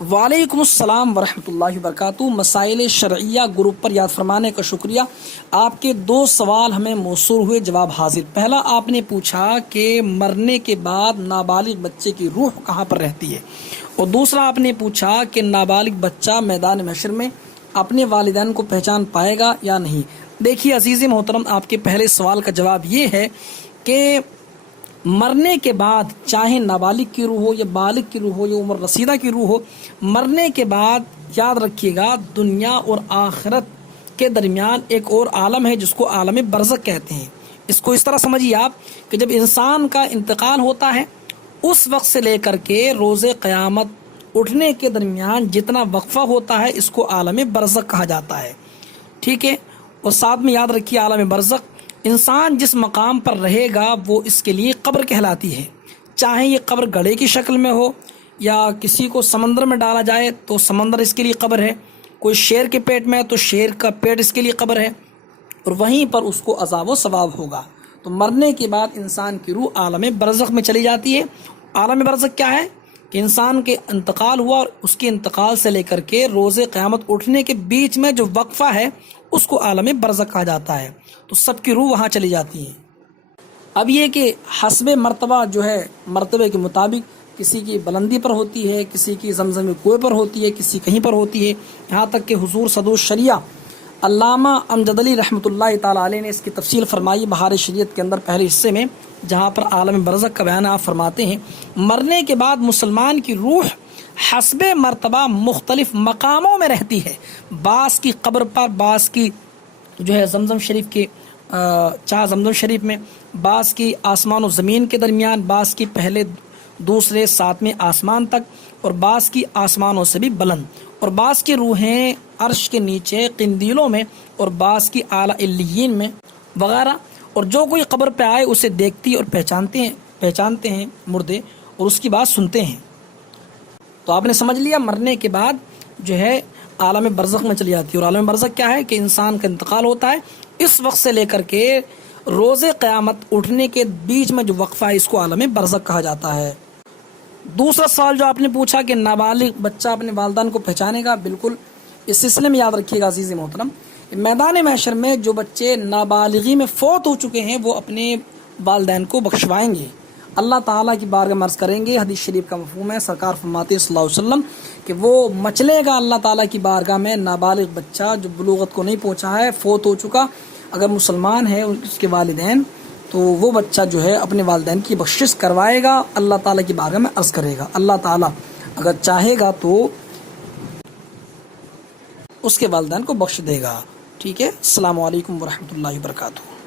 وعلیکم السلام ورحمۃ اللہ وبرکاتہ۔ مسائل شرعیہ گروپ پر یاد فرمانے کا شکریہ۔ آپ کے دو سوال ہمیں موصول ہوئے، جواب حاضر۔ پہلا آپ نے پوچھا کہ مرنے کے بعد نابالغ بچے کی روح کہاں پر رہتی ہے، اور دوسرا آپ نے پوچھا کہ نابالغ بچہ میدان محشر میں اپنے والدین کو پہچان پائے گا یا نہیں۔ دیکھیے عزیز محترم، آپ کے پہلے سوال کا جواب یہ ہے کہ مرنے کے بعد چاہے نابالغ کی روح ہو یا بالغ کی روح ہو یا عمر رسیدہ کی روح ہو، مرنے کے بعد یاد رکھیے گا دنیا اور آخرت کے درمیان ایک اور عالم ہے جس کو عالم برزخ کہتے ہیں۔ اس کو اس طرح سمجھیے آپ کہ جب انسان کا انتقال ہوتا ہے اس وقت سے لے کر کے روز قیامت اٹھنے کے درمیان جتنا وقفہ ہوتا ہے اس کو عالم برزخ کہا جاتا ہے، ٹھیک ہے۔ اور ساتھ میں یاد رکھیے عالم برزخ انسان جس مقام پر رہے گا وہ اس کے لیے قبر کہلاتی ہے، چاہے یہ قبر گڑھے کی شکل میں ہو یا کسی کو سمندر میں ڈالا جائے تو سمندر اس کے لیے قبر ہے، کوئی شیر کے پیٹ میں ہے تو شیر کا پیٹ اس کے لیے قبر ہے، اور وہیں پر اس کو عذاب و ثواب ہوگا۔ تو مرنے کے بعد انسان کی روح عالم برزخ میں چلی جاتی ہے۔ عالم برزخ کیا ہے کہ انسان کے انتقال ہوا اور اس کے انتقال سے لے کر کے روز قیامت اٹھنے کے بیچ میں جو وقفہ ہے اس کو عالم برزخ کہا جاتا ہے۔ تو سب کی روح وہاں چلی جاتی ہے۔ اب یہ کہ حسب مرتبہ جو ہے مرتبے کے مطابق کسی کی بلندی پر ہوتی ہے، کسی کی زمزمی کنویں پر ہوتی ہے، کسی کہیں پر ہوتی ہے، یہاں تک کہ حضور صدر الشریعہ علامہ امجد علی رحمۃ اللہ تعالیٰ علیہ نے اس کی تفصیل فرمائی بہار شریعت کے اندر پہلے حصے میں، جہاں پر عالم برزخ کا بیان آپ فرماتے ہیں مرنے کے بعد مسلمان کی روح حسب مرتبہ مختلف مقاموں میں رہتی ہے، بعض کی قبر پر، بعض کی جو ہے زمزم شریف کے چاہ زمزم شریف میں، بعض کی آسمان و زمین کے درمیان، بعض کی پہلے دوسرے ساتویں آسمان تک، اور بعض کی آسمانوں سے بھی بلند، اور بعض کی روحیں عرش کے نیچے قندیلوں میں، اور بعض کی اعلیٰ علیین میں وغیرہ۔ اور جو کوئی قبر پہ آئے اسے دیکھتی اور پہچانتے ہیں مردے، اور اس کی بات سنتے ہیں۔ تو آپ نے سمجھ لیا مرنے کے بعد جو ہے عالم برزخ میں چلی جاتی ہے۔ اور عالم برزخ کیا ہے کہ انسان کا انتقال ہوتا ہے اس وقت سے لے کر کے روز قیامت اٹھنے کے بیچ میں جو وقفہ ہے اس کو عالم برزخ کہا جاتا ہے۔ دوسرا سوال جو آپ نے پوچھا کہ نابالغ بچہ اپنے والدین کو پہچانے گا، بالکل اس سلسلے میں یاد رکھیے گا عزیز محترم، میدان محشر میں جو بچے نابالغی میں فوت ہو چکے ہیں وہ اپنے والدین کو بخشوائیں گے، اللہ تعالیٰ کی بارگاہ میں عرض کریں گے۔ حدیث شریف کا مفہوم ہے، سرکار فرماتے ہیں صلی اللہ علیہ وسلم کہ وہ مچلے گا اللہ تعالیٰ کی بارگاہ میں نابالغ بچہ جو بلوغت کو نہیں پہنچا ہے، فوت ہو چکا، اگر مسلمان ہے اس کے والدین، تو وہ بچہ جو ہے اپنے والدین کی بخشش کروائے گا، اللہ تعالیٰ کی بارگاہ میں عرض کرے گا، اللہ تعالیٰ اگر چاہے گا تو اس کے والدین کو بخش دے گا، ٹھیک ہے۔ السلام علیکم ورحمۃ اللہ وبرکاتہ۔